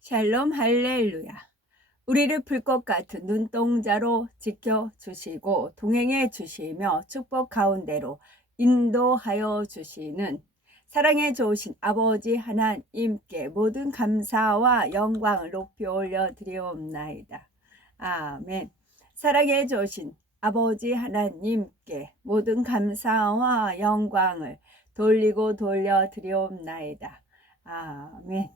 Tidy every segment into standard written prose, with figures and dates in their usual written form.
샬롬 할렐루야. 우리를 불꽃 같은 눈동자로 지켜주시고 동행해 주시며 축복 가운데로 인도하여 주시는 사랑에 좋으신 아버지 하나님께 모든 감사와 영광을 높이 올려드리옵나이다. 아멘. 사랑에 좋으신 아버지 하나님께 모든 감사와 영광을 돌리고 돌려드리옵나이다. 아멘.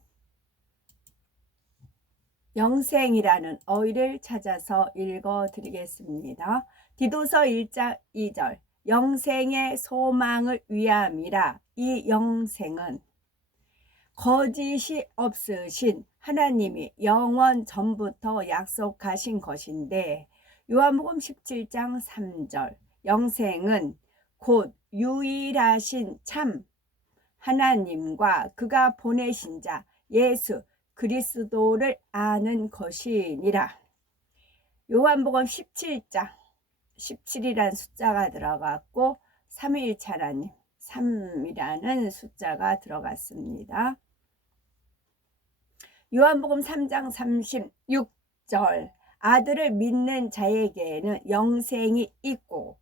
영생이라는 어휘를 찾아서 읽어드리겠습니다. 디도서 1장 2절 영생의 소망을 위함이라. 이 영생은 거짓이 없으신 하나님이 영원 전부터 약속하신 것인데, 요한복음 17장 3절 영생은 곧 유일하신 참 하나님과 그가 보내신 자 예수 그리스도를 아는 것이니라. 요한복음 17장 17이라는 숫자가 들어갔고 삼위일체 하나님 3이라는 숫자가 들어갔습니다. 요한복음 3장 36절 아들을 믿는 자에게는 영생이 있고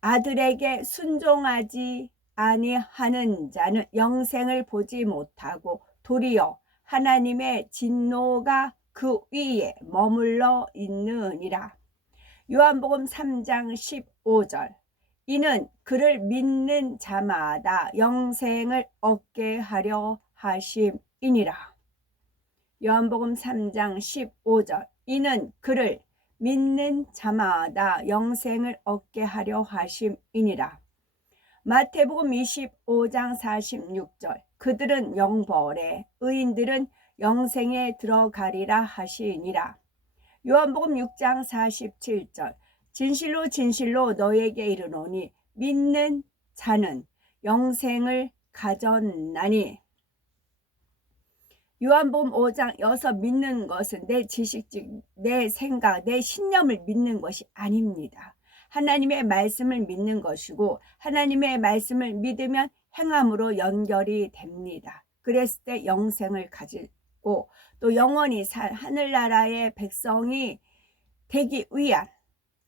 아들에게 순종하지 아니하는 자는 영생을 보지 못하고 도리어 하나님의 진노가 그 위에 머물러 있느니라. 요한복음 3장 15절 이는 그를 믿는 자마다 영생을 얻게 하려 하심이니라. 요한복음 3장 15절 이는 그를 믿는 자마다 영생을 얻게 하려 하심이니라. 마태복음 25장 46절 그들은 영벌에 의인들은 영생에 들어가리라 하시니라. 요한복음 6장 47절 진실로 진실로 너에게 이르노니 믿는 자는 영생을 가졌나니. 요한복음 5장 6 믿는 것은 내 지식, 내 생각, 내 신념을 믿는 것이 아닙니다. 하나님의 말씀을 믿는 것이고 하나님의 말씀을 믿으면 행함으로 연결이 됩니다. 그랬을 때 영생을 가지고 또 영원히 살 하늘나라의 백성이 되기 위한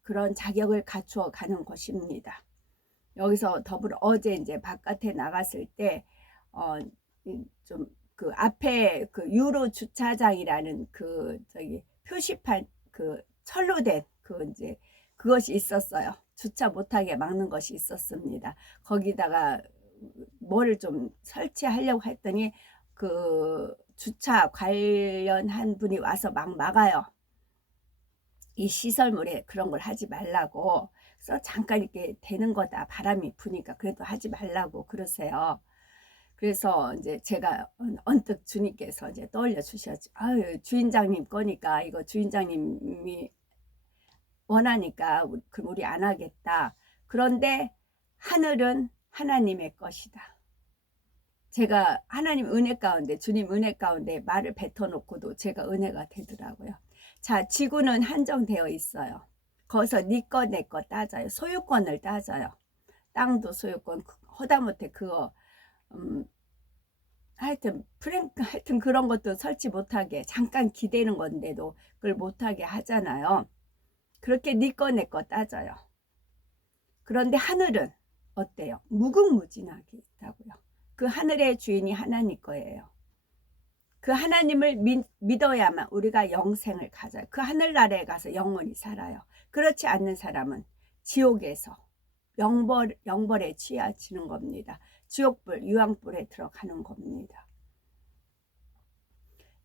그런 자격을 갖추어 가는 것입니다. 여기서 더불어 어제 이제 바깥에 나갔을 때 좀 그 앞에 그 유로 주차장이라는 그 저기 표시판 그 철로 된 그 이제 그것이 있었어요. 주차 못하게 막는 것이 있었습니다. 거기다가 뭐를 좀 설치하려고 했더니 그 주차 관련한 분이 와서 막 막아요. 이 시설물에 그런 걸 하지 말라고. 그래서 잠깐 이렇게 되는 거다. 바람이 부니까 그래도 하지 말라고 그러세요. 그래서 이제 제가 언뜻 주님께서 이제 떠올려 주셨죠. 아유, 주인장님 거니까 이거 주인장님이 원하니까 그럼 우리 안 하겠다. 그런데 하늘은 하나님의 것이다. 제가 하나님 은혜 가운데, 주님 은혜 가운데 말을 뱉어놓고도 제가 은혜가 되더라고요. 자, 지구는 한정되어 있어요. 거기서 네 거 내 거 따져요. 소유권을 따져요. 땅도 소유권, 허다못해 그거 하여튼 그런 것도 설치 못하게 잠깐 기대는 건데도 그걸 못하게 하잖아요. 그렇게 네 거 내 거 따져요. 그런데 하늘은 어때요? 무궁무진하게 있다고요. 그 하늘의 주인이 하나님 거예요. 그 하나님을 믿어야만 우리가 영생을 가져요. 그 하늘나라에 가서 영원히 살아요. 그렇지 않는 사람은 지옥에서 영벌에 취하지는 겁니다. 지옥불, 유황불에 들어가는 겁니다.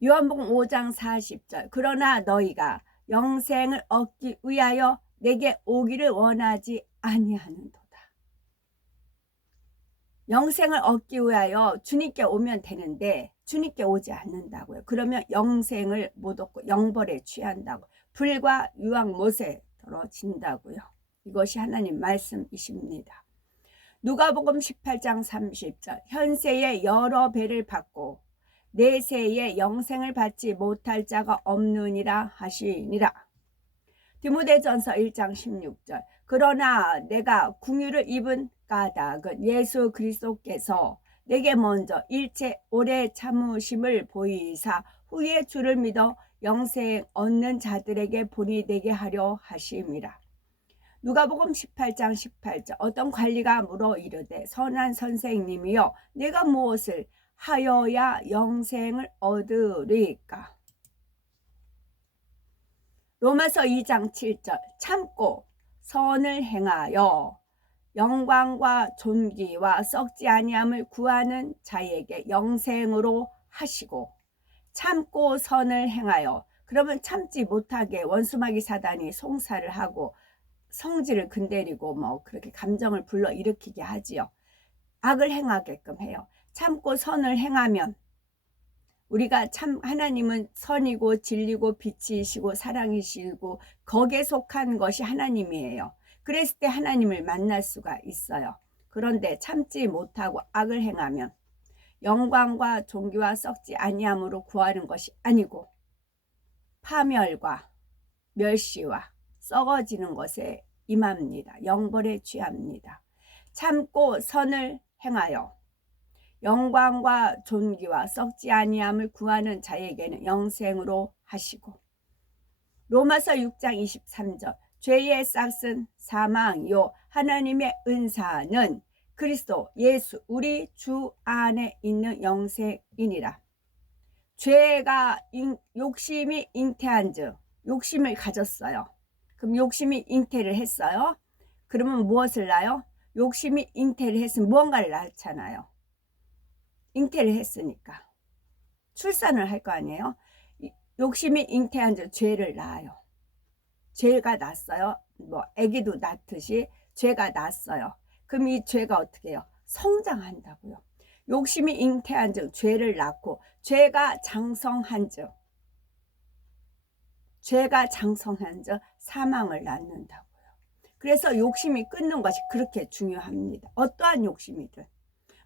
요한복음 5장 40절 그러나 너희가 영생을 얻기 위하여 내게 오기를 원하지 아니하는도다. 영생을 얻기 위하여 주님께 오면 되는데 주님께 오지 않는다고요. 그러면 영생을 못 얻고 영벌에 취한다고. 불과 유황못에 떨어진다고요. 이것이 하나님 말씀이십니다. 누가복음 18장 30절 현세에 여러 배를 받고 내세에 영생을 받지 못할 자가 없느니라 하시니라. 디모데전서 1장 16절 그러나 내가 궁유를 입은 까닭은 예수 그리스도께서 내게 먼저 일체 오래 참으심을 보이사 후에 주를 믿어 영생 얻는 자들에게 본이 되게 하려 하심이라. 누가복음 18장 18절 어떤 관리가 물어 이르되 선한 선생님이여 내가 무엇을 하여야 영생을 얻으리까. 로마서 2장 7절 참고 선을 행하여 영광과 존귀와 썩지 아니함을 구하는 자에게 영생으로 하시고. 참고 선을 행하여, 그러면 참지 못하게 원수마귀 사단이 송사를 하고 성질을 건드리고 뭐 그렇게 감정을 불러일으키게 하지요. 악을 행하게끔 해요. 참고 선을 행하면 우리가 참 하나님은 선이고 진리고 빛이시고 사랑이시고 거기에 속한 것이 하나님이에요. 그랬을 때 하나님을 만날 수가 있어요. 그런데 참지 못하고 악을 행하면 영광과 존귀와 썩지 아니함으로 구하는 것이 아니고 파멸과 멸시와 썩어지는 것에 임합니다. 영벌에 취합니다. 참고 선을 행하여 영광과 존귀와 썩지 아니함을 구하는 자에게는 영생으로 하시고. 로마서 6장 23절 죄의 싹은 사망이요 하나님의 은사는 그리스도 예수 우리 주 안에 있는 영생이니라. 죄가 욕심이 잉태한즉 욕심을 가졌어요. 그럼 욕심이 잉태를 했어요. 그러면 무엇을 낳아요? 욕심이 잉태를 했으면 무언가를 낳잖아요. 잉태를 했으니까 출산을 할 거 아니에요. 욕심이 잉태한즉 죄를 낳아요. 죄가 났어요. 뭐 아기도 낳듯이 죄가 났어요. 그럼 이 죄가 어떻게 해요? 성장한다고요. 욕심이 잉태한즉 죄를 낳고 죄가 장성한즉 사망을 낳는다고요. 그래서 욕심이 끊는 것이 그렇게 중요합니다. 어떠한 욕심이든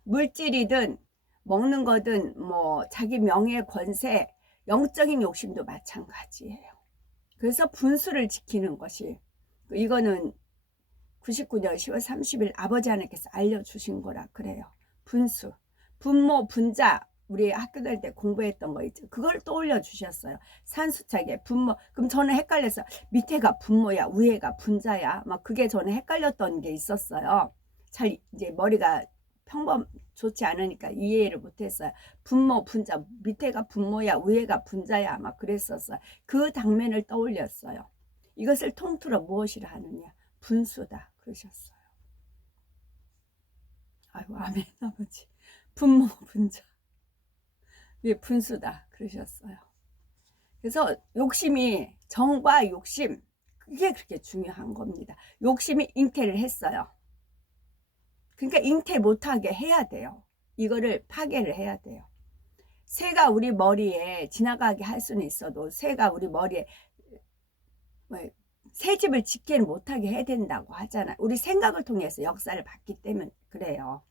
물질이든 먹는 거든 뭐 자기 명예 권세 영적인 욕심도 마찬가지예요. 그래서 분수를 지키는 것이 이거는 99년 10월 30일 아버지 하나님께서 알려주신 거라 그래요. 분수, 분모, 분자 우리 학교 다닐 때 공부했던 거 있죠. 그걸 떠올려 주셨어요. 산수차게 분모. 그럼 저는 헷갈려서 밑에가 분모야 위에가 분자야 막 그게 저는 헷갈렸던 게 있었어요. 잘 이제 머리가 평범 좋지 않으니까 이해를 못했어요. 분모 분자 밑에가 분모야 위에가 분자야 막 그랬었어요. 그 장면을 떠올렸어요. 이것을 통틀어 무엇이라 하느냐 분수다 그러셨어요. 아이고 아멘 아버지. 분모 분자 분수다 그러셨어요. 그래서 욕심이 정과 욕심 그게 그렇게 중요한 겁니다. 욕심이 잉태를 했어요. 그러니까 잉태 못하게 해야 돼요. 이거를 파괴를 해야 돼요. 새가 우리 머리에 지나가게 할 수는 있어도 새가 우리 머리에 새집을 짓기는 못하게 해야 된다고 하잖아요. 우리 생각을 통해서 역사를 받기 때문에 그래요.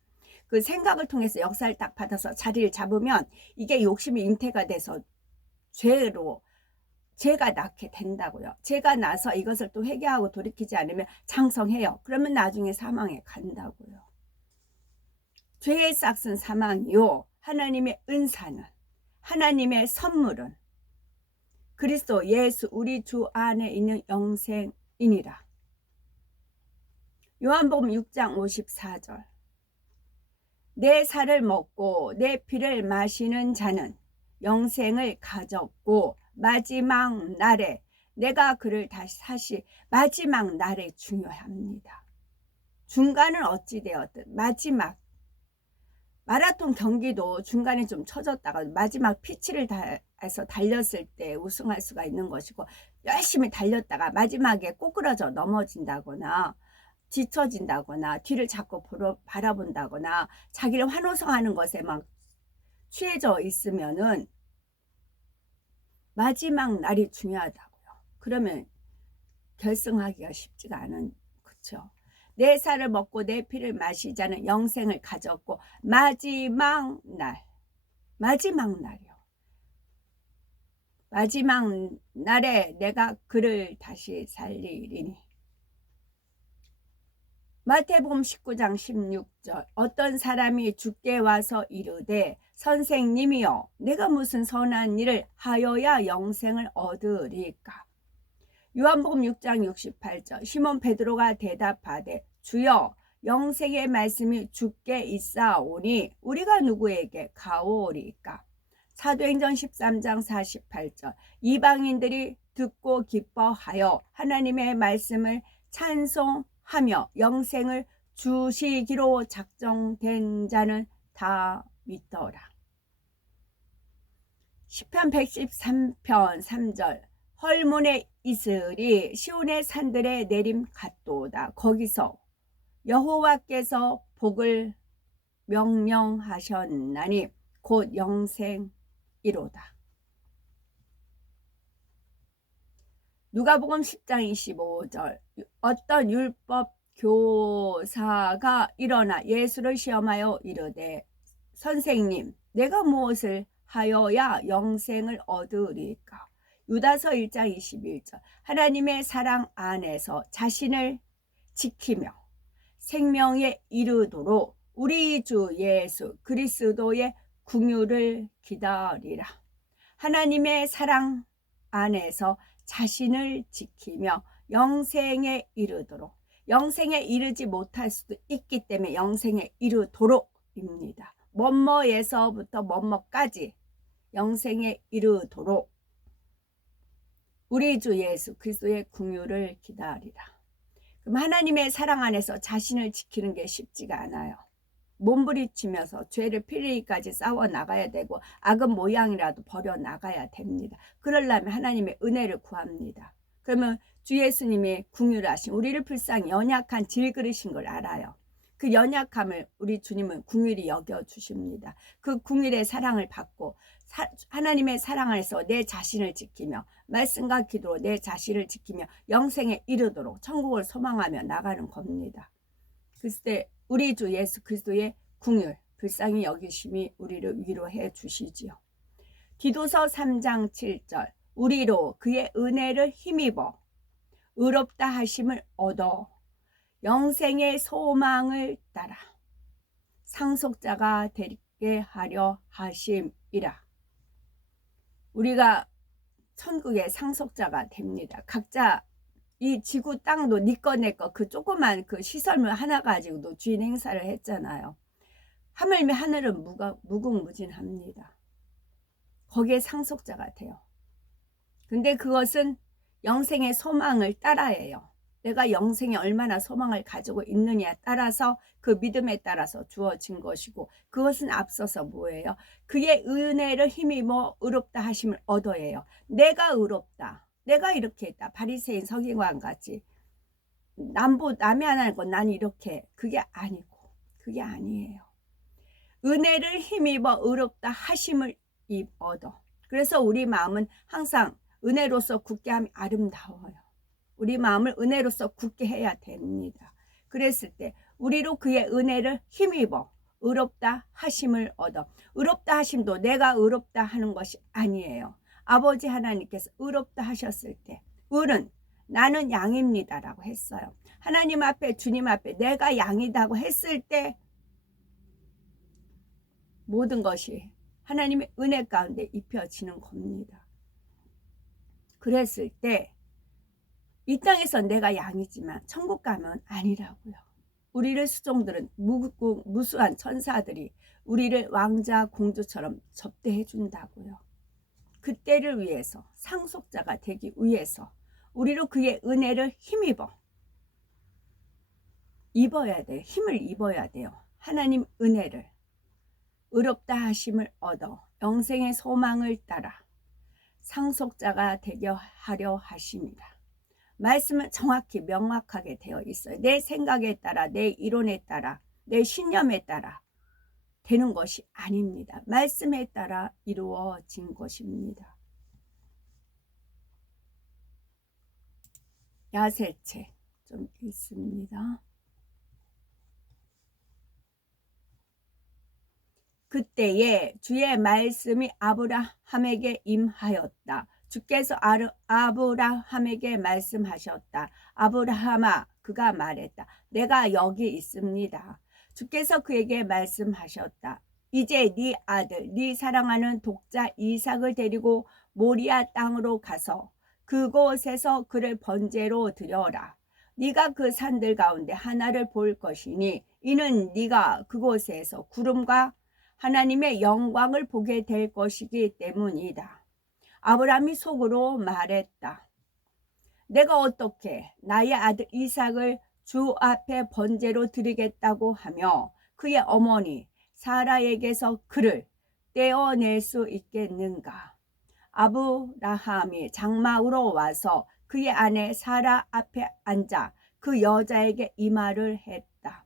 그 생각을 통해서 역사를 딱 받아서 자리를 잡으면 이게 욕심이 잉태가 돼서 죄가 낳게 된다고요. 죄가 나서 이것을 또 회개하고 돌이키지 않으면 장성해요. 그러면 나중에 사망에 간다고요. 죄의 싹은 사망이요 하나님의 은사는 하나님의 선물은 그리스도 예수 우리 주 안에 있는 영생이니라. 요한복음 6장 54절 내 살을 먹고 내 피를 마시는 자는 영생을 가졌고 마지막 날에 내가 그를 다시 마지막 날에 중요합니다. 중간은 어찌 되었든 마지막 마라톤 경기도 중간에 좀 처졌다가 마지막 피치를 해서 달렸을 때 우승할 수가 있는 것이고 열심히 달렸다가 마지막에 꼬꾸라져 넘어진다거나 지쳐진다거나 뒤를 자꾸 바라본다거나 자기를 환호성하는 것에 막 취해져 있으면은 마지막 날이 중요하다고요. 그러면 결승하기가 쉽지가 않은 그쵸. 내 살을 먹고 내 피를 마시자는 영생을 가졌고 마지막 날이요. 마지막 날에 내가 그를 다시 살리리니 마태복음 19장 16절 어떤 사람이 주께 와서 이르되 선생님이여 내가 무슨 선한 일을 하여야 영생을 얻으리까. 요한복음 6장 68절 시몬 베드로가 대답하되 주여 영생의 말씀이 주께 있사오니 우리가 누구에게 가오리까. 사도행전 13장 48절 이방인들이 듣고 기뻐하여 하나님의 말씀을 찬송하며 영생을 주시기로 작정된 자는 다 믿더라. 시편 113편 3절 헐몬의 이슬이 시온의 산들에 내림 같도다. 거기서 여호와께서 복을 명령하셨나니 곧 영생이로다. 누가복음 10장 25절 어떤 율법 교사가 일어나 예수를 시험하여 이르되 선생님 내가 무엇을 하여야 영생을 얻으리까. 유다서 1장 21절 하나님의 사랑 안에서 자신을 지키며 생명에 이르도록 우리 주 예수 그리스도의 긍휼을 기다리라. 하나님의 사랑 안에서 자신을 지키며 영생에 이르도록, 영생에 이르지 못할 수도 있기 때문에 영생에 이르도록입니다. 뭐뭐에서부터 뭐뭐까지 영생에 이르도록 우리 주 예수 그리스도의 긍휼을 기다리라. 그럼 하나님의 사랑 안에서 자신을 지키는 게 쉽지가 않아요. 몸부리치면서 죄를 피리까지 싸워 나가야 되고 악은 모양이라도 버려 나가야 됩니다. 그러려면 하나님의 은혜를 구합니다. 그러면 주 예수님이 긍휼하신 우리를 불쌍히 연약한 질그릇인 걸 알아요. 그 연약함을 우리 주님은 긍휼히 여겨주십니다. 그 긍휼의 사랑을 받고 하나님의 사랑 안에서 내 자신을 지키며 말씀과 기도로 내 자신을 지키며 영생에 이르도록 천국을 소망하며 나가는 겁니다. 그때 우리 주 예수 그리스도의 긍휼 불쌍히 여기심이 우리를 위로해 주시지요. 디도서 3장 7절 우리로 그의 은혜를 힘입어 의롭다 하심을 얻어 영생의 소망을 따라 상속자가 되게 하려 하심이라. 우리가 천국의 상속자가 됩니다. 각자 이 지구 땅도 니꺼 내꺼 그 조그만 그 시설물 하나 가지고도 주인 행사를 했잖아요. 하물며 하늘은 무궁무진합니다. 거기에 상속자가 돼요. 근데 그것은 영생의 소망을 따라해요. 내가 영생에 얼마나 소망을 가지고 있느냐에 따라서 그 믿음에 따라서 주어진 것이고 그것은 앞서서 뭐예요? 그의 은혜를 힘입어 의롭다 하심을 얻어예요. 내가 의롭다. 내가 이렇게 했다. 바리새인 서기관 같이 남이 안 하는 건 난 이렇게 그게 아니고 그게 아니에요. 은혜를 힘입어 의롭다 하심을 얻어. 그래서 우리 마음은 항상 은혜로서 굳게 함이 아름다워요. 우리 마음을 은혜로서 굳게 해야 됩니다. 그랬을 때 우리로 그의 은혜를 힘입어 의롭다 하심을 얻어. 의롭다 하심도 내가 의롭다 하는 것이 아니에요. 아버지 하나님께서 의롭다 하셨을 때 을은 나는 양입니다 라고 했어요. 하나님 앞에 주님 앞에 내가 양이다고 했을 때 모든 것이 하나님의 은혜 가운데 입혀지는 겁니다. 그랬을 때 이 땅에서 내가 양이지만 천국 가면 아니라고요. 우리를 수종들은 무수한 천사들이 우리를 왕자 공주처럼 접대해 준다고요. 그때를 위해서 상속자가 되기 위해서 우리로 그의 은혜를 힘입어 입어야 돼요. 힘을 입어야 돼요. 하나님 은혜를 의롭다 하심을 얻어 영생의 소망을 따라 상속자가 되게 하려 하십니다. 말씀은 정확히 명확하게 되어 있어요. 내 생각에 따라 내 이론에 따라 내 신념에 따라 되는 것이 아닙니다. 말씀에 따라 이루어진 것입니다. 야세책 좀 읽습니다. 그때에 주의 말씀이 아브라함에게 임하였다. 주께서 아브라함에게 말씀하셨다. 아브라함아 그가 말했다. 내가 여기 있습니다. 주께서 그에게 말씀하셨다. 이제 네 아들, 네 사랑하는 독자 이삭을 데리고 모리아 땅으로 가서 그곳에서 그를 번제로 드려라. 네가 그 산들 가운데 하나를 볼 것이니 이는 네가 그곳에서 구름과 하나님의 영광을 보게 될 것이기 때문이다. 아브라함이 속으로 말했다. 내가 어떻게 나의 아들 이삭을 주 앞에 번제로 드리겠다고 하며 그의 어머니 사라에게서 그를 떼어낼 수 있겠는가. 아브라함이 장막으로 와서 그의 아내 사라 앞에 앉아 그 여자에게 이 말을 했다.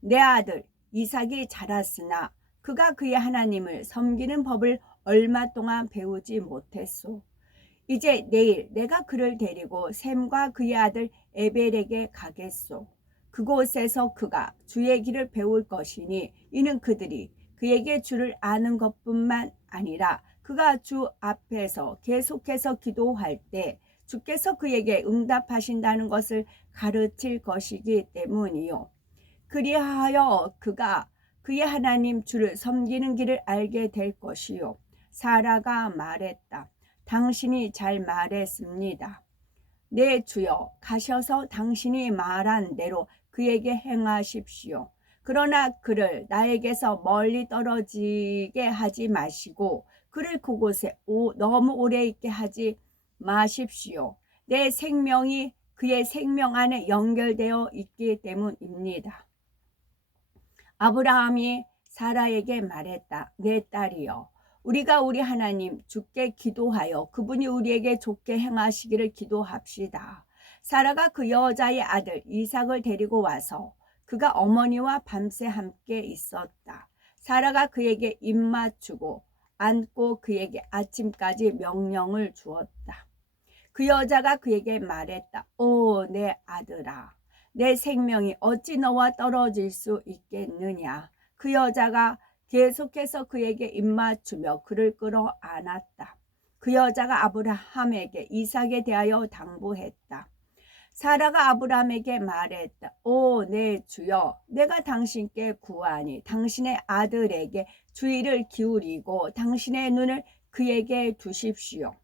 내 아들 이삭이 자랐으나 그가 그의 하나님을 섬기는 법을 얼마 동안 배우지 못했소. 이제 내일 내가 그를 데리고 셈과 그의 아들 에벨에게 가겠소. 그곳에서 그가 주의 길을 배울 것이니 이는 그들이 그에게 주를 아는 것뿐만 아니라 그가 주 앞에서 계속해서 기도할 때 주께서 그에게 응답하신다는 것을 가르칠 것이기 때문이요. 그리하여 그가 그의 하나님 주를 섬기는 길을 알게 될 것이요. 사라가 말했다. 당신이 잘 말했습니다. 네 주여, 가셔서 당신이 말한 대로 그에게 행하십시오. 그러나 그를 나에게서 멀리 떨어지게 하지 마시고 그를 그곳에 너무 오래 있게 하지 마십시오. 내 생명이 그의 생명 안에 연결되어 있기 때문입니다. 아브라함이 사라에게 말했다. 내 딸이여, 우리가 우리 하나님 주께 기도하여 그분이 우리에게 좋게 행하시기를 기도합시다. 사라가 그 여자의 아들 이삭을 데리고 와서 그가 어머니와 밤새 함께 있었다. 사라가 그에게 입맞추고 안고 그에게 아침까지 명령을 주었다. 그 여자가 그에게 말했다. 오, 내 아들아, 내 생명이 어찌 너와 떨어질 수 있겠느냐. 그 여자가 계속해서 그에게 입맞추며 그를 끌어안았다. 그 여자가 아브라함에게 이삭에 대하여 당부했다. 사라가 아브라함에게 말했다. 오, 내 주여, 내가 당신께 구하니 당신의 아들에게 주의를 기울이고 당신의 눈을 그에게 두십시오.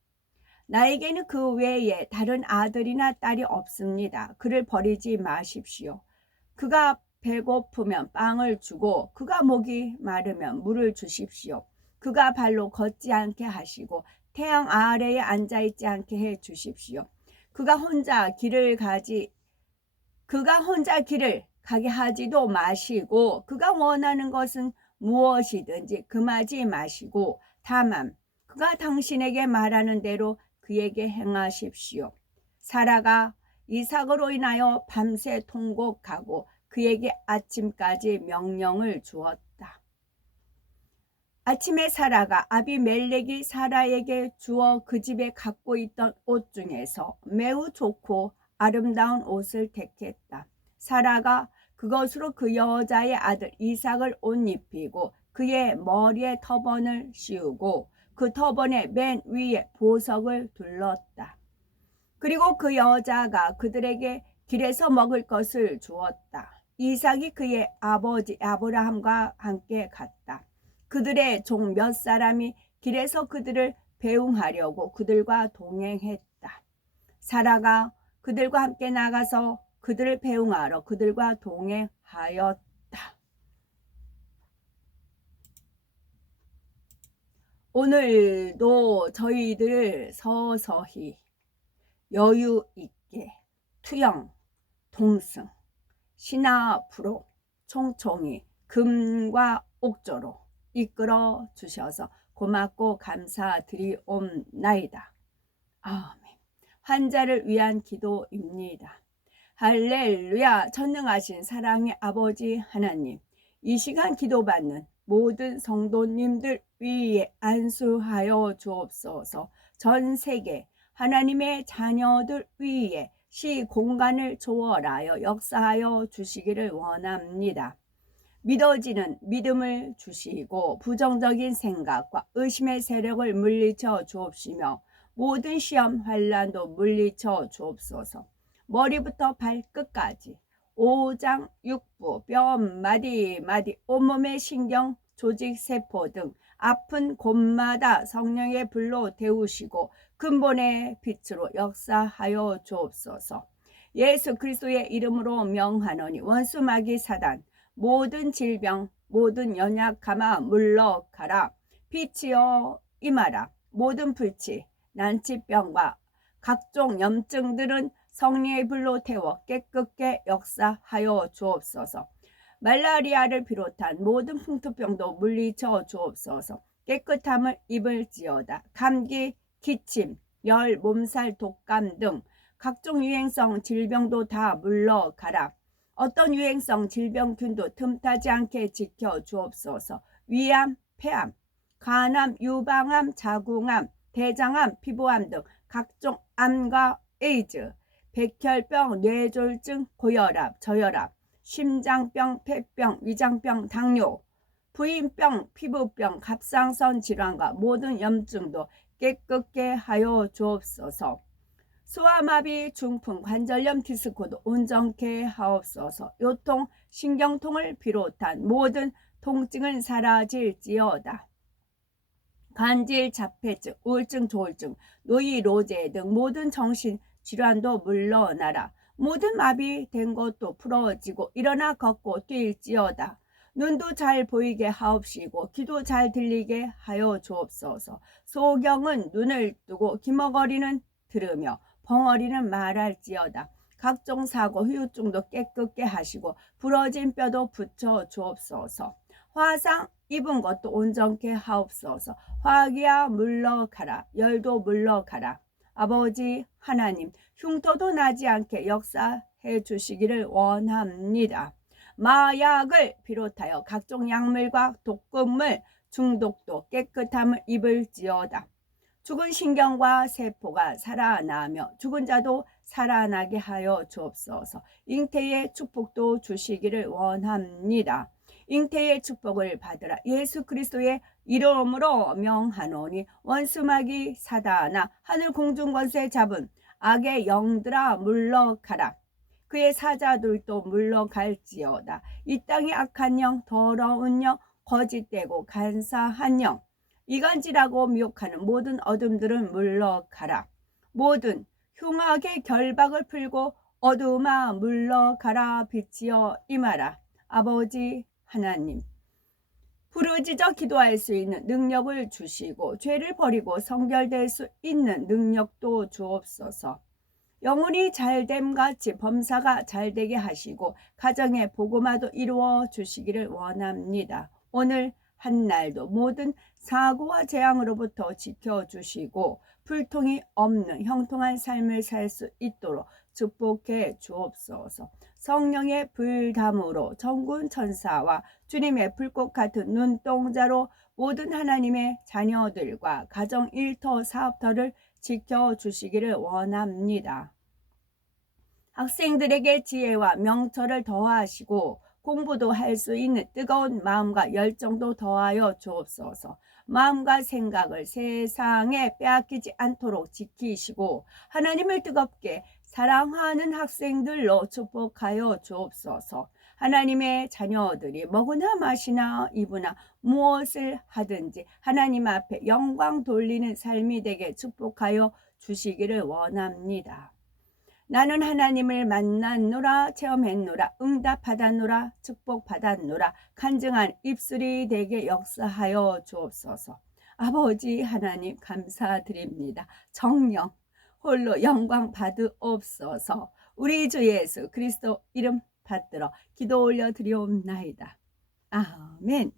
나에게는 그 외에 다른 아들이나 딸이 없습니다. 그를 버리지 마십시오. 그가 배고프면 빵을 주고 그가 목이 마르면 물을 주십시오. 그가 발로 걷지 않게 하시고 태양 아래에 앉아있지 않게 해 주십시오. 그가 혼자 길을 가게 하지도 마시고 그가 원하는 것은 무엇이든지 금하지 마시고 다만 그가 당신에게 말하는 대로 그에게 행하십시오. 사라가 이삭으로 인하여 밤새 통곡하고 그에게 아침까지 명령을 주었다. 아침에 사라가 아비멜렉이 사라에게 주어 그 집에 갖고 있던 옷 중에서 매우 좋고 아름다운 옷을 택했다. 사라가 그것으로 그 여자의 아들 이삭을 옷 입히고 그의 머리에 터번을 씌우고 그 터번의 맨 위에 보석을 둘렀다. 그리고 그 여자가 그들에게 길에서 먹을 것을 주었다. 이삭이 그의 아버지 아브라함과 함께 갔다. 그들의 종 몇 사람이 길에서 그들을 배웅하려고 그들과 동행했다. 사라가 그들과 함께 나가서 그들을 배웅하러 그들과 동행하였다. 오늘도 저희들을 서서히 여유 있게 투영, 동승, 신압으로 총총히 금과 옥조로 이끌어 주셔서 고맙고 감사드리옵나이다. 아멘. 환자를 위한 기도입니다. 할렐루야. 전능하신 사랑의 아버지 하나님, 이 시간 기도받는 모든 성도님들 위에 안수하여 주옵소서. 전 세계 하나님의 자녀들 위에 시공간을 초월하여 역사하여 주시기를 원합니다. 믿어지는 믿음을 주시고 부정적인 생각과 의심의 세력을 물리쳐 주옵시며 모든 시험 환난도 물리쳐 주옵소서. 머리부터 발끝까지 오장 육부 뼈 마디 마디 온몸의 신경 조직 세포 등 아픈 곳마다 성령의 불로 데우시고 근본의 빛으로 역사하여 주옵소서. 예수 그리스도의 이름으로 명하노니 원수 마귀 사단 모든 질병 모든 연약함아 물러가라. 빛이여 임하라. 모든 불치 난치병과 각종 염증들은 성령의 불로 태워 깨끗게 역사하여 주옵소서. 말라리아를 비롯한 모든 풍토병도 물리쳐 주옵소서. 깨끗함을 입을지어다. 감기, 기침, 열, 몸살, 독감 등 각종 유행성 질병도 다 물러가라. 어떤 유행성 질병균도 틈타지 않게 지켜 주옵소서. 위암, 폐암, 간암, 유방암, 자궁암, 대장암, 피부암 등 각종 암과 에이즈, 백혈병, 뇌졸중, 고혈압, 저혈압, 심장병, 폐병, 위장병, 당뇨, 부인병, 피부병, 갑상선 질환과 모든 염증도 깨끗게 하여 주옵소서. 소아마비, 중풍, 관절염, 디스코도 온전케 하옵소서. 요통, 신경통을 비롯한 모든 통증은 사라질지어다. 간질, 자폐증, 우울증, 조울증, 노이로제 등 모든 정신 질환도 물러나라. 모든 마비된 것도 풀어지고 일어나 걷고 뛸지어다. 눈도 잘 보이게 하옵시고 귀도 잘 들리게 하여 주옵소서. 소경은 눈을 뜨고 기머거리는 들으며 벙어리는 말할지어다. 각종 사고 후유증도 깨끗게 하시고 부러진 뼈도 붙여 주옵소서. 화상 입은 것도 온전케 하옵소서. 화기야 물러가라. 열도 물러가라. 아버지 하나님, 흉터도 나지 않게 역사해 주시기를 원합니다. 마약을 비롯하여 각종 약물과 독극물 중독도 깨끗함을 입을지어다. 죽은 신경과 세포가 살아나며 죽은 자도 살아나게 하여 주옵소서. 잉태의 축복도 주시기를 원합니다. 잉태의 축복을 받으라. 예수 그리스도의 이름으로 명하노니 원수마귀 사단아 하늘 공중 권세 잡은 악의 영들아 물러가라. 그의 사자들도 물러갈지어다. 이 땅의 악한 영, 더러운 영, 거짓되고 간사한 영, 이간질하고 미혹하는 모든 어둠들은 물러가라. 모든 흉악의 결박을 풀고 어두움아 물러가라. 빛이여 임하라. 아버지 하나님, 부르짖어 기도할 수 있는 능력을 주시고 죄를 버리고 성결될 수 있는 능력도 주옵소서. 영혼이 잘됨같이 범사가 잘되게 하시고 가정의 복음화도 이루어 주시기를 원합니다. 오늘 한날도 모든 사고와 재앙으로부터 지켜주시고 불통이 없는 형통한 삶을 살 수 있도록 축복해 주옵소서. 성령의 불담으로 천군 천사와 주님의 불꽃 같은 눈동자로 모든 하나님의 자녀들과 가정 일터 사업터를 지켜주시기를 원합니다. 학생들에게 지혜와 명철을 더하시고 공부도 할 수 있는 뜨거운 마음과 열정도 더하여 주옵소서. 마음과 생각을 세상에 빼앗기지 않도록 지키시고 하나님을 뜨겁게 사랑하는 학생들로 축복하여 주옵소서. 하나님의 자녀들이 먹으나 마시나 입으나 무엇을 하든지 하나님 앞에 영광 돌리는 삶이 되게 축복하여 주시기를 원합니다. 나는 하나님을 만났노라, 체험했노라, 응답받았노라, 축복받았노라, 간증한 입술이 되게 역사하여 주옵소서. 아버지 하나님 감사드립니다. 정령 홀로 영광 받으옵소서. 우리 주 예수 그리스도 이름 받들어 기도 올려 드리옵나이다. 아멘.